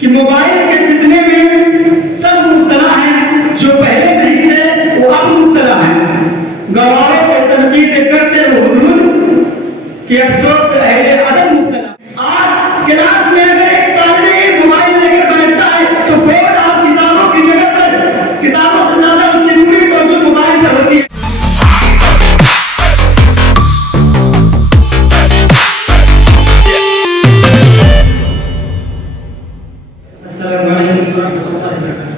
کہ موبائل کے فتنے میں سب مبتلا ہیں، جو پہلے نہیں تھے وہ اب مبتلا ہیں۔ گوارے پہ تنقید کرتے حدود کہ افسوس سے اہل ادب مبتلا۔ آج کلاس میں اگر ایک طالب علم موبائل لے کر بیٹھتا ہے تو بورڈ آپ کتابوں کی جگہ پر کتابوں سے زیادہ اس کی پوری توجہ موبائل پر ہوتی ہے۔ السلام علیکم ورحمۃ اللہ وبرکاتہ۔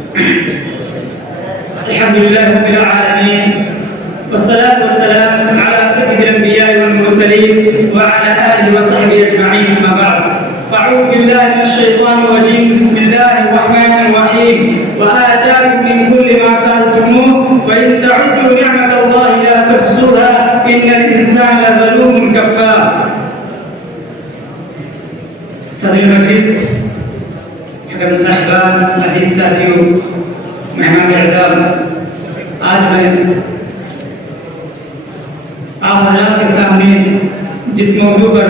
الحمدللہ رب العالمین والصلاة والسلام على سيد الأنبياء والمرسلين وعلى آله وصحبه أجمعين، أما بعد فأعوذ بالله من الشيطان الرجيم، بسم الله الرحمن الرحيم، وآتاكم من كل ما سألتموه وإن تعدوا نعمة الله لا تحصوها إن الإنسان لظلوم كفار۔ صدر المجلس، حکم صاحبان، عزیز ساتھیوں، مہمان اعزام، آج میں آپ حضرات کے سامنے جس موضوع پر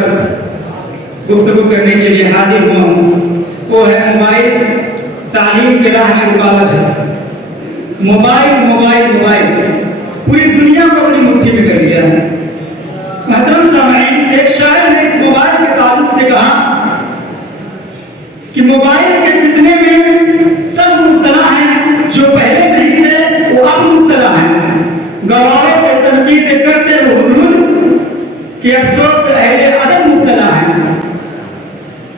گفتگو کرنے کے لیے حاضر ہوا ہوں وہ ہے موبائل تعلیم کے راہ میں رکاوٹ ہے۔ موبائل پوری دنیا کو اپنی مٹھی میں کر لیا ہے۔ محترم سامعین، ایک شاعر نے اس موبائل کے تعلق سے کہا کہ موبائل کے فتنے میں سب مبتلا ہیں، جو پہلے نہیں تھے وہ اب مبتلا ہیں۔ گوارے پہ تنقید کرتے حدود کہ افسوس سے اہل ادب مبتلا ہیں۔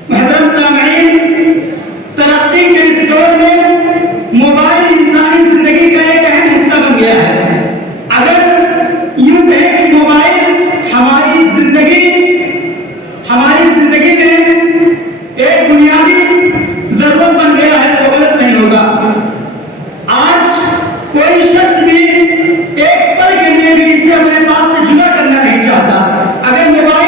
محترم سامعین، ترقی کے اس دور میں موبائل انسانی زندگی کا ایک اہم حصہ بن گیا ہے۔ اگر یوں کہیں کہ موبائل ہماری زندگی میں ایک بنیادی ضرورت بن گیا ہے تو غلط نہیں ہوگا۔ آج کوئی شخص بھی ایک پل کے لیے بھی اسے اپنے پاس سے جدا کرنا نہیں چاہتا۔ اگر موبائل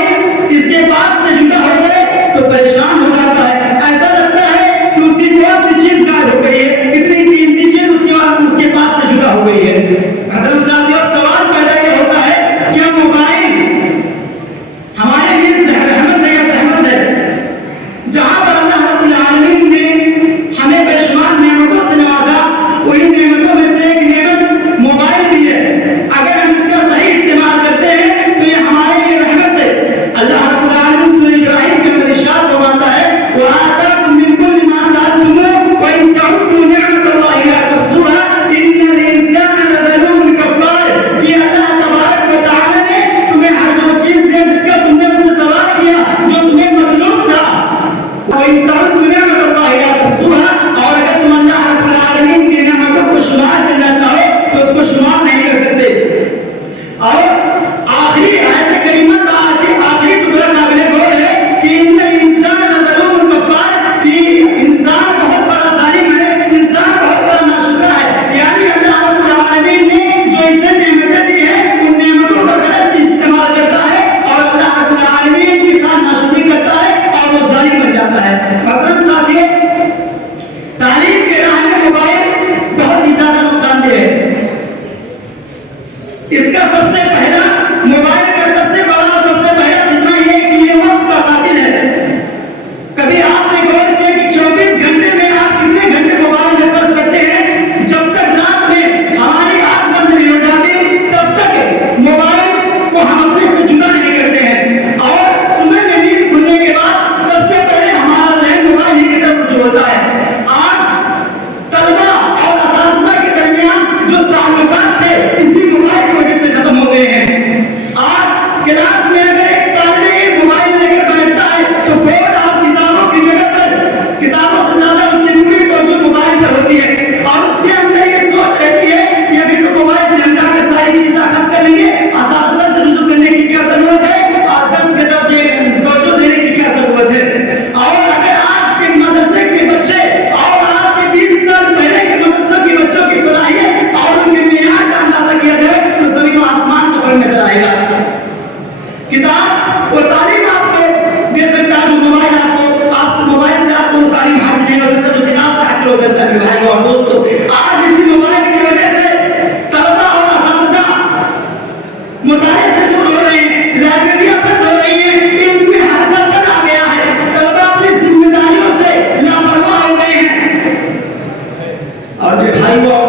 اور میرے بھائیوں